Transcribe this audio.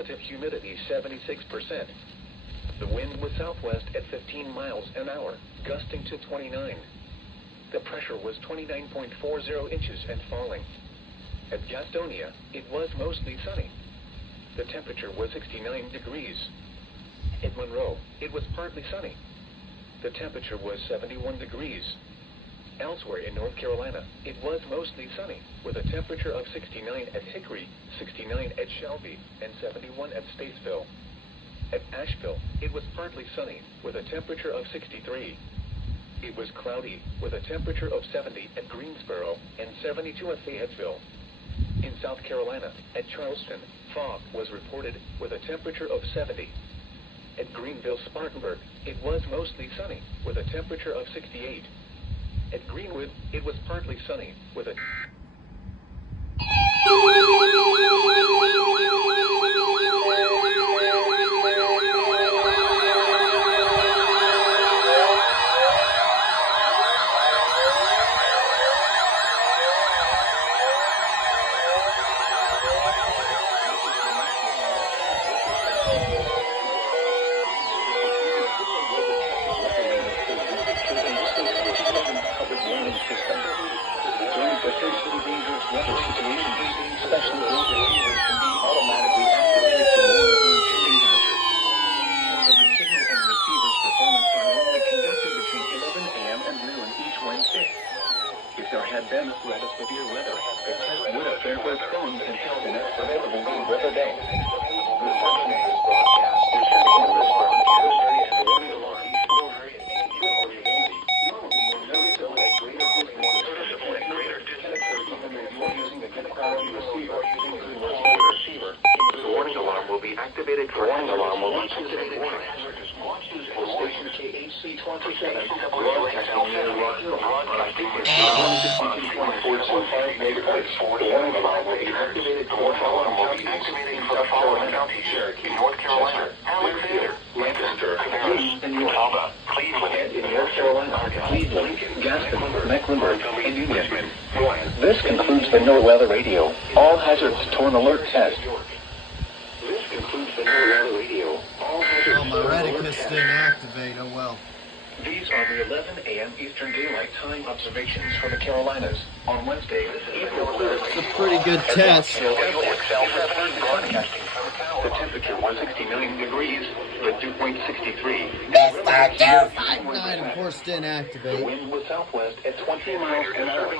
relative humidity 76%. The wind was southwest at 15 miles an hour, gusting to 29. The pressure was 29.40 inches and falling. At Gastonia, it was mostly sunny. The temperature was 69 degrees. At Monroe, it was partly sunny. The temperature was 71 degrees. Elsewhere in North Carolina, it was mostly sunny, with a temperature of 69 at Hickory, 69 at Shelby, and 71 at Statesville. At Asheville, it was partly sunny, with a temperature of 63. It was cloudy, with a temperature of 70 at Greensboro and 72 at Fayetteville. In South Carolina, at Charleston, fog was reported with a temperature of 70. At Greenville-Spartanburg, it was mostly sunny, with a temperature of 68. At Greenwood, it was partly sunny, with a... Potentially dangerous weather situations, especially those receivers can be automatically activated to warn of impending hazards. The signal and receiver's performance are normally conducted between 11 a.m. and noon each Wednesday. If there had been a threat of severe weather, the test would have been postponed until the next available good weather day. Reception is broadcast. Reception is broadcast. And the warning alarm will vary at any time. The warning alarm will be activated for warning alarm will be activated for station KHC27 broadcasting near Rock Hill broadcasting with 162.425 megahertz. The warning alarm will be activated for warning alarm will be activated for the following counties: Cherokee, North Carolina, Alexander, Lancaster, and Alabama, Cleveland, and in North Carolina, Cleveland, Gaston, Mecklenburg, and Union. This concludes the NOAA Weather Radio All Hazards Torn Alert Test. This concludes the NOAA Weather Radio All Hazards Oh, my reticus didn't activate. Oh well. These are the 11 a.m. Eastern Daylight Time observations for the Carolinas on Wednesday, April 3rd. It's a pretty good test. The temperature was 69 degrees, the dew point 63. Mr. 259, of course, didn't The activate. wind was southwest at 20 miles an hour.